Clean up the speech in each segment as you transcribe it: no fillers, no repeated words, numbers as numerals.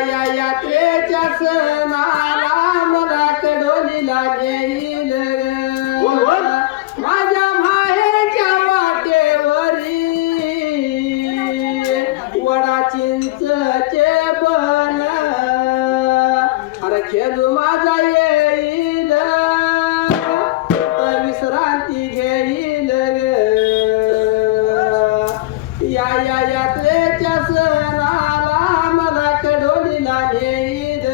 या यात्रेच्या सणाला मला कडोलीला घेईल माझ्या माहेरच्या वाटेवरी वडा चिंचचे बन अरे खेळू माझा येईल विश्रांती घेईल या यात्रेच्या सणाला मला कडोलीला नेईल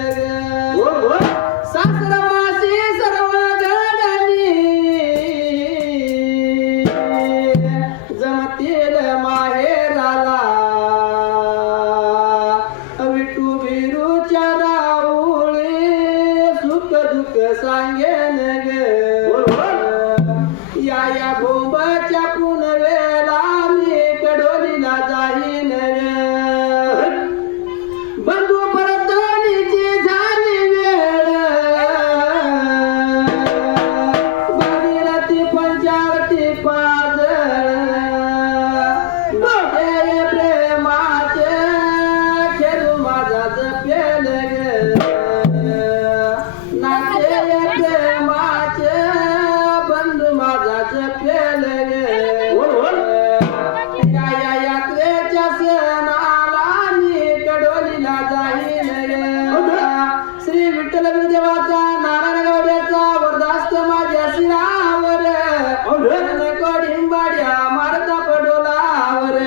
सासरवासी सर्व गणांनी जमतील माहेराला विठू बिरूच्या राऊळे सुख दुःख सांगेन या भोंबाच्या पुनवेला मी कडोलीला जाईन बंधू परतणीची झाली वेळ भागीरथी पंचारती पाजळ माझे प्रेमाचे खेळू माझा जपेल नाचे प्रेमाचे बंधू माझा जपेल या यात्रेच्या सणाला मी कडोलीला जाईन श्री विठ्ठल देवाचा नारायण गौड्याचा वरदास्त माझ्या शिरावर कोडिंबाड्या मारता पडोलावर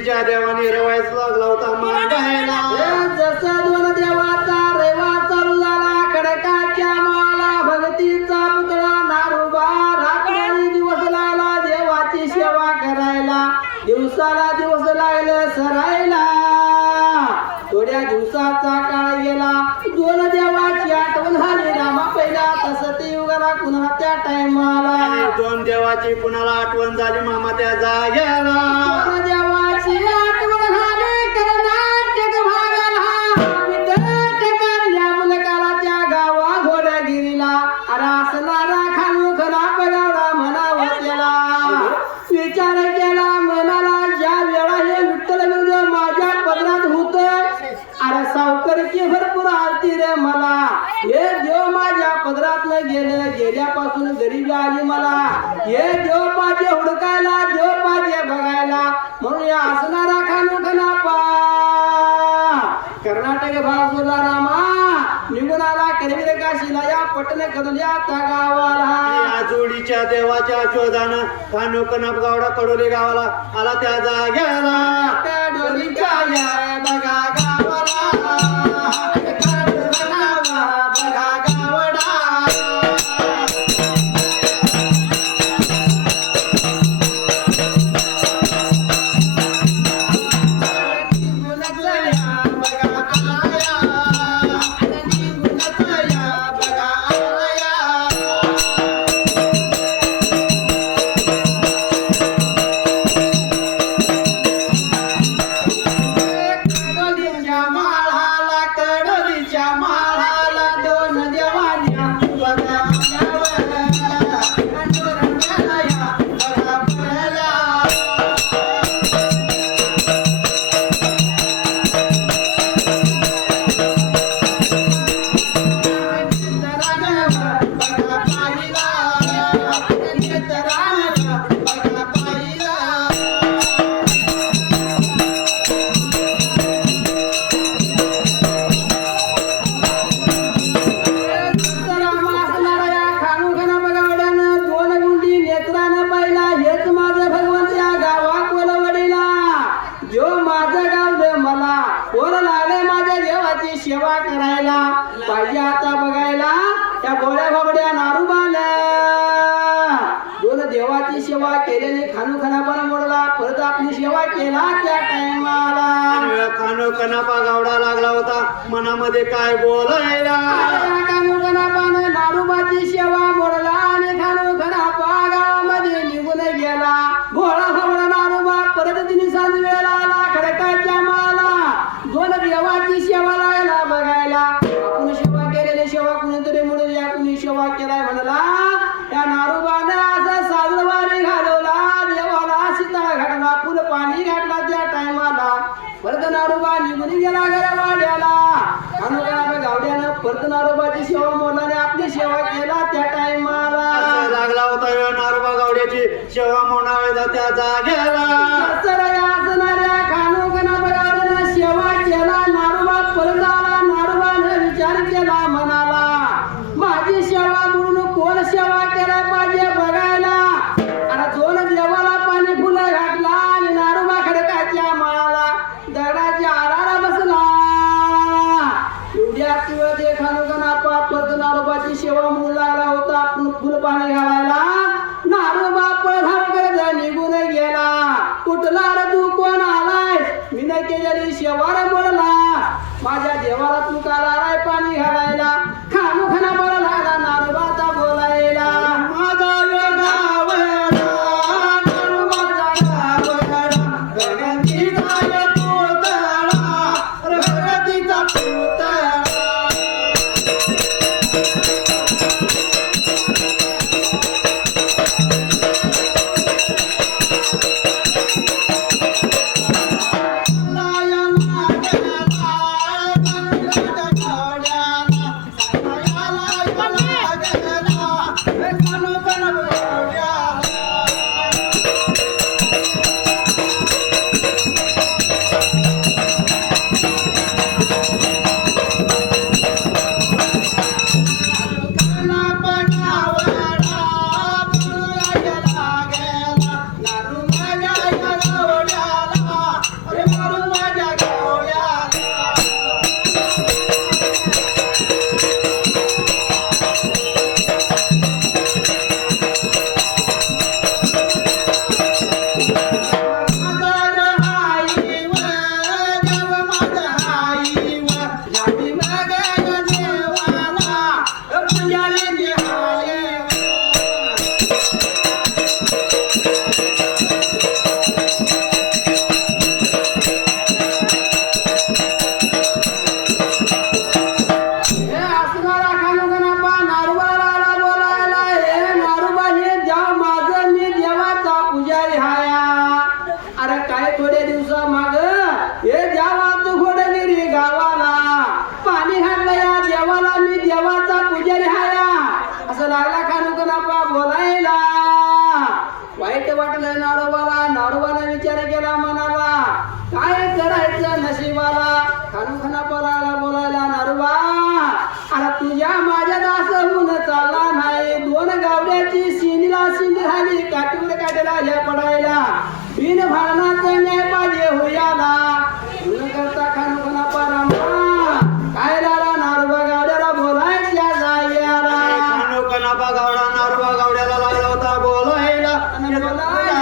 जोडीच्या देवाने रवायच लागला होता मांडायला. जसा दोन देवाचा रेवा चालू झाला खडकाच्या माला भगतीचा पुतळा नारोबा रात्री दिवस लागला देवाची सेवा करायला दिवसाला दिवस लागले सरायला थोड्या दिवसाचा काळ गेला दोन देवाची आठवण झाली रामा पहिला तसं ते युगाला पुन्हा त्या टाइमाला दोन देवाची कुणाला आठवण झाली मामा त्या जाग्याला. दोन देवाची आठवण झाली कर्नाटक भागाला विदर्भ मुलकाला त्या गावा घोडगिरीला अरे असणारा खालू खरा पगावडा म्हणावा त्याला विचार केला मनाला ज्या वेळा हे विठ्ठल विरुद्ध माझ्या पदरात होत अरे सावकरची भरपूर आरती रे मला हे देव माझ्या पदरात न गेलं गेल्यापासून गरीबी आली मला हे देव पाहिजे हुडकायला देव पाहिजे बघायला म्हणून या असणारा खानू खनापा कर्नाटक भाग बोला रामा निघून आला करवीर काशीला या पटन कदल्या त्या गावाला. या जोडीच्या देवाच्या शोधानं खानू कनाप गावडा कडोली गावाला आला त्या जाग्याला. त्या डोलीच्या या बघा गावाला खानू खनापा बघा गावडा. सेवा करायला पाहिजे आता बघायला त्या गोळ्या बाबड्या नारूबाला दोन देवाची सेवा केलेली खानू खनापानं मोडला परत आपली सेवा केला त्या टाइमाला खानू कनापा गावडा लागला होता मनामध्ये काय बोलायला. खानू खनापानं नारूबाची सेवा मोडला आणि खानू खनापा गावामध्ये निघून गेला गोळा बाबडा नारूबा परत तिने सांज वेळेला आला खडकाच्या माला दोन देवाची सेवा लागला बघायला आपण सेवा केलेली सेवा कुणीतरी म्हणून या कुणी सेवा केलाय म्हणला त्या नारूबाने असं साजरवारी घालवला देवाला सीता घातला फुल पाणी घातला त्या टायमाला परत नारूबा निघून गेला घरावाड्याला खानोखाना गावड्यानं परत नारूबाची सेवा मोडल्याने आपली सेवा केला त्या टायमाला लागला होता नारूबा गावड्याची सेवा मोडायला त्या जाग्याला. सेवा केला नारूबा परत आला नारूबानं विचार केला मनाला माझी सेवा म्हणून कोण सेवा केला पाहिजे बघायला आणि दोन देवाला पाणी फुलं घातला आणि नारूबा खडकाच्या माळाला दगडाच्या आडाला बसला एवढ्या किंवा ते खानोखाना परत नारूबाची सेवा म्हणून लागला होता आपण फुल पाणी घालायला नारूबा पळधाव निघून गेला कुठला रे तू कोण आलाय मी न केलेली शेवार बोलला माझ्या देवाला तू काल आलाय पाणी घालायला खानू खाना बोला लागला नारूबाचा बोलायला माझा गावडा नारूबाचा गावडा गगनतीचा पुतळा गगनतीचा पुतळा. वाटलं नारोबाला. नारोबाने विचार केला मनाला, काय करायचं नशिबाला. खानोखाना बोलायला नारोबा, अरे तुझ्या माझ्या असं होऊन चालला नाही. दोन गावड्याची शिंदीला शिंदी झाली, काठीवर काठीला ह्या पडायला. बिन भाडणाचा न्याय पाहिजे होयाला. न करता खानोखाना परामा, काय लाला नारोबा गावड्याला बोलायच्या जाग्याला. खानोखनापा गावडा नारोबा गावड्याला लागला होता बोलायला. आणि बोलायला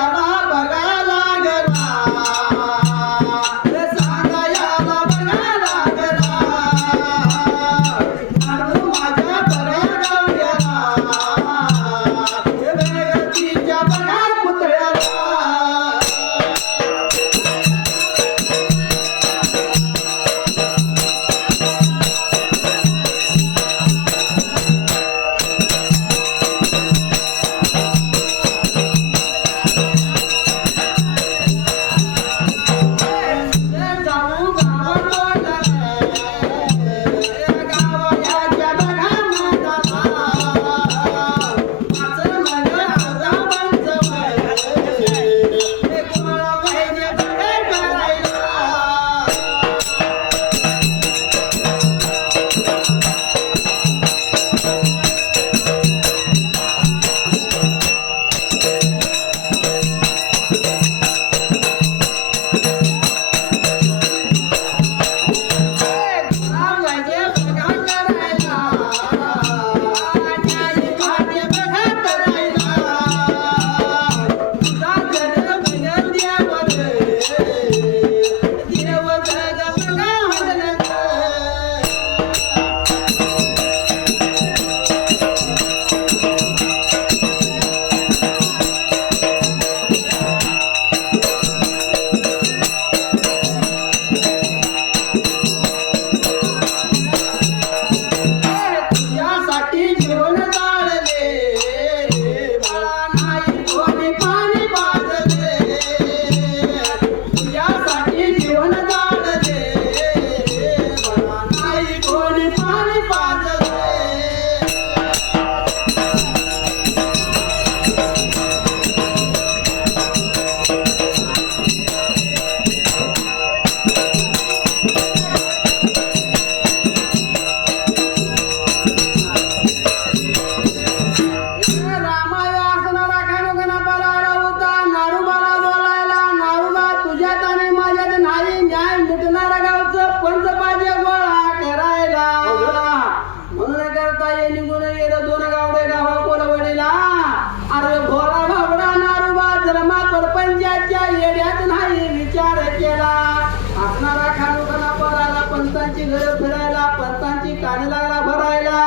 पंतांची घर फिरायला, पंतांची काने लागला भरायला.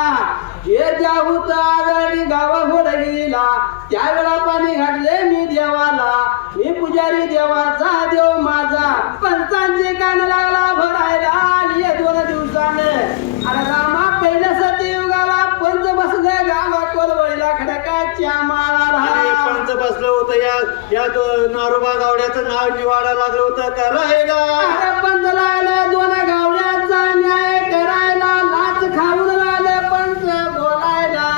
हे जाऊत आगळी गावा घोडगिरीला, त्यावेळा पाणी घातले मी देवाला. मी पुजारी देवाचा देव माझा, पंतांची काने लागला भरायला. ये 2 दिवसाने अरे रामा पहिल्या सत्ययुगाला पंच बसले गावा कोलवळीला खडकाच्या माळाला. पंच बसलं होतं या नारोबा गावड्याचं नाव निवाडा लागलं होतं करायला. अरे पंच लागले 2 गावड्याचा न्याय करायला. लाच खाऊन लागले पंच बोलायला.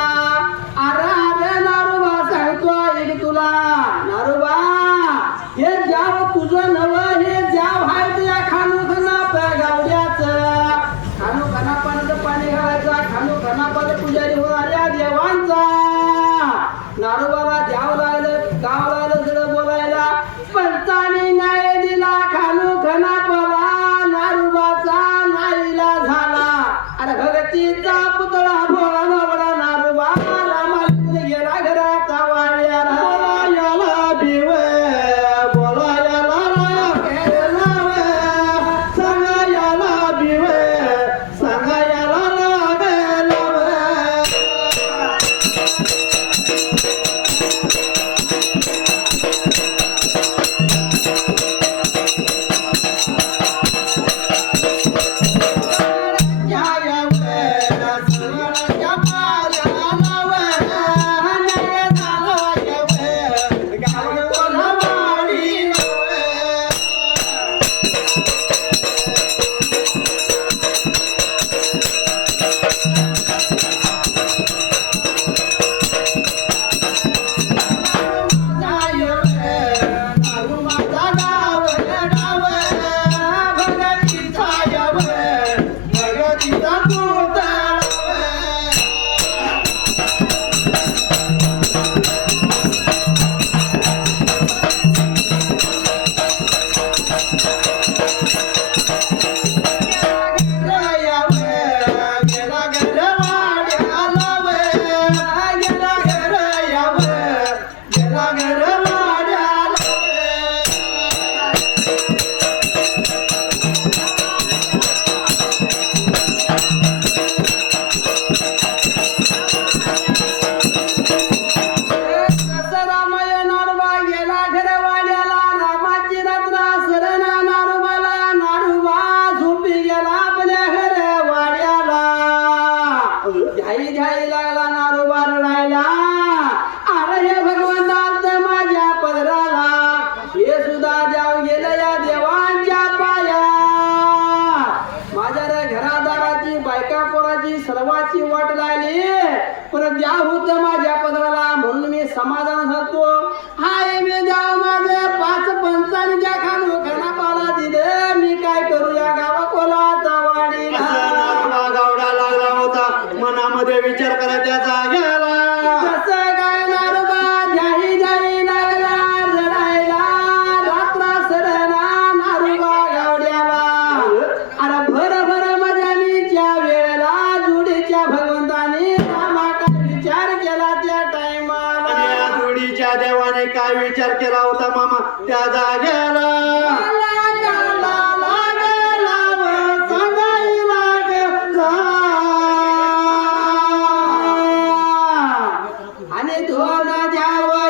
अरे अरे नारोबा सांगतो एक तुला, नारोबा हे जाव तुझं नव, हे जाव हाय तुझ्या खानोखनाप गावड्याचं. खानोखनापानं पाणी घालायचा, खानोखनापानं पुजारी होणाऱ्या देवांचा. नारोबाला द्यावं लागलं, गाव लागलं सगळं बोलायला. पंचाने न्याय दिला खानोखनापाला, नारोबाचा नाईला झाला. अरे भगतीचा पुतळा भोळा नवरा नारोबा रामाला गेला घराचा वाड्याला. बोलायला भिव, बोलायला लागेल, सांगायला भिव, सांगायला लागेल. या घ्याई घ्याई लागला नारोबा रडायला. अरे हे भगवंतात माझ्या पदराला हे सुद्धा द्याव गेलं या देवांच्या पाया. माझ्या रे घरादाराची बायका पोराची सर्वाची वाट लागली पण द्या होत माझ्या पदराला म्हणून मी समाधान होतो. हाय मी द्याव माझे 5 पंचांच्या खानू खणापाला दिले मी काय करू या गावा कोलाचा वाडीला. असं नारोबा गावडा लागला होता मनामध्ये विचार करायच्या जाग्याला. कसं काय नारोबा द्याही द्याही लागला रडायला. रात्रा सरना नारोबा गावड्याला. अरे भर भर मजानीच्या वेळेला जुडीच्या भगवंतानी रामा काय विचार केला त्या आणि टायमाला. या जोडीच्या देवाने काय विचार केला होता मामा त्या जाग्याला. आणि धोन द्यावं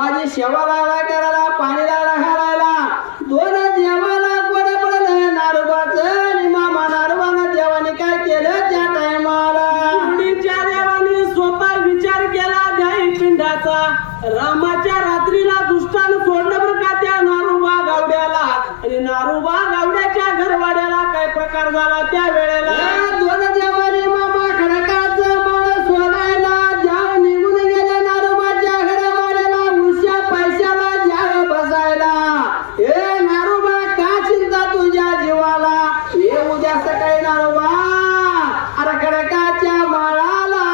माझी सेवा लागला करायला पाणी लागला घालायला दोन देवाला गोड पडलं नारोबाचं आणि मामा नारोबानं देवाने काय केलं त्या टायमाला मुलीच्या देवाने स्वतः विचार केला द्याई पिंडाचा रामाच्या रात्रीला दुष्टानं सोडलं बरं का त्या नारोबा गावड्याला आणि नारोबा गावड्याच्या घरवाड्याला काय प्रकार झाला त्या वेळेला दोन देवाने मामा खडकाचं माळ सोडायला ज्या निघून गेले नारोबाच्या घरवाड्याला उश्या पैशाला ज्या बसायला ए नारोबा का चिंता तुझ्या जीवाला ये उद्या सकाळी नारोबा अरे खडकाच्या माळाला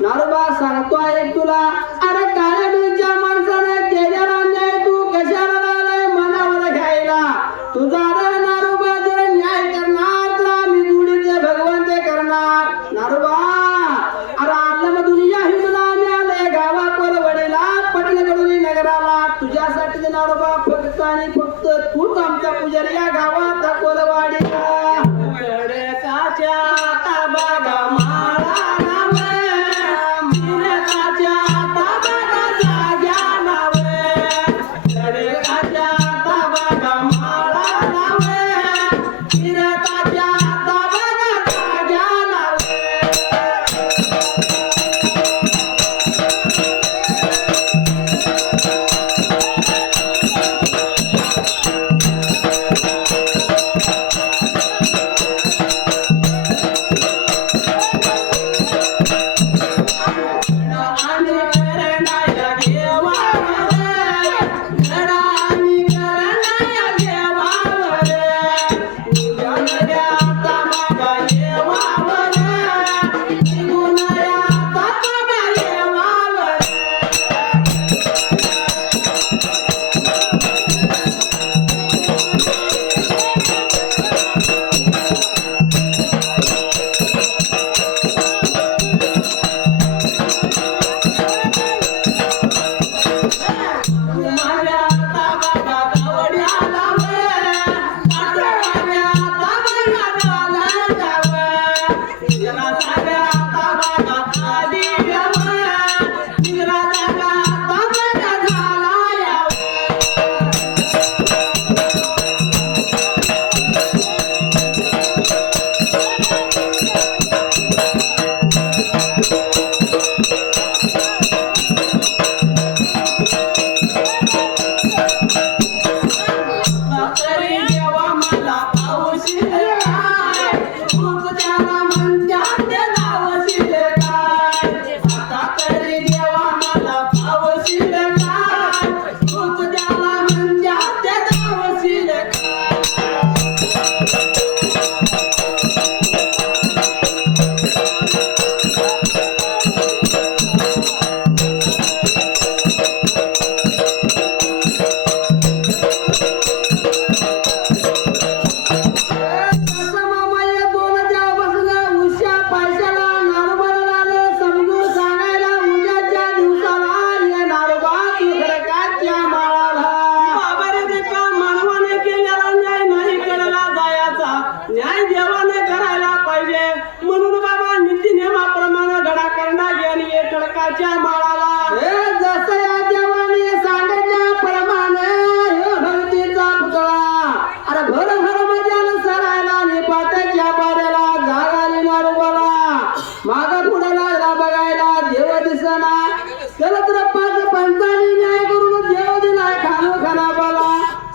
नारोबा सांगतो आहे तुला अरे काळ्या डोळ्याच्या माणसाने केलेला अन्याय तू कशाला लागलाय मनावर घ्यायला तुझा रे नारोबा जर न्याय करणार तर आम्ही जुडीचे भगवंत करणार नारोबा अरे आलं मग दुनिया हिंदूला आम्ही आले गावा कोलवडीला पटणकडून नगराला तुझ्यासाठी ते नारोबा फक्त आणि फक्त तूच आमच्या पुजारी या गावात कोलवाडीला खडकाच्या ताबागा माळा नावे, खडकाच्या ताबागा जाग्या नावे, खडकाच्या ताबागा माळा नावे, खडकाच्या ताबागा जाग्या नावे.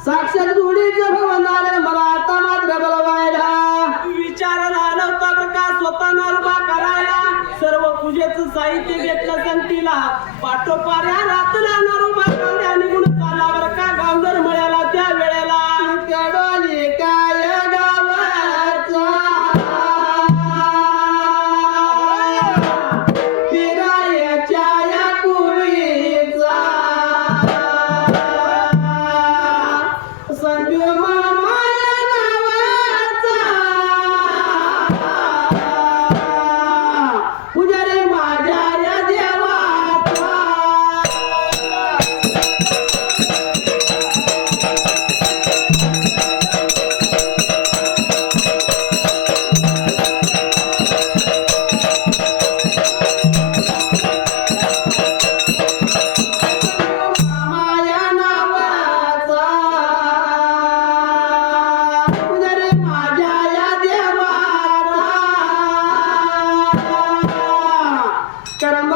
साक्षात जोडीचं भवन आलं मला आता मात्र बलवायला विचारायला नव्हता बरं का स्वतः नारोबा करायला सर्व पूजेचं साहित्य घेतलं संतीला पाठोपाऱ्या रातला नारोबा कावड्या निघून चालला बरं का गावदर मळ्याला त्या वेळेला कडोली काय गावाचा फिरायच्या या कुळीचा संजू मामा नावाचा पुजारी माझ्या या देवाचा कर्म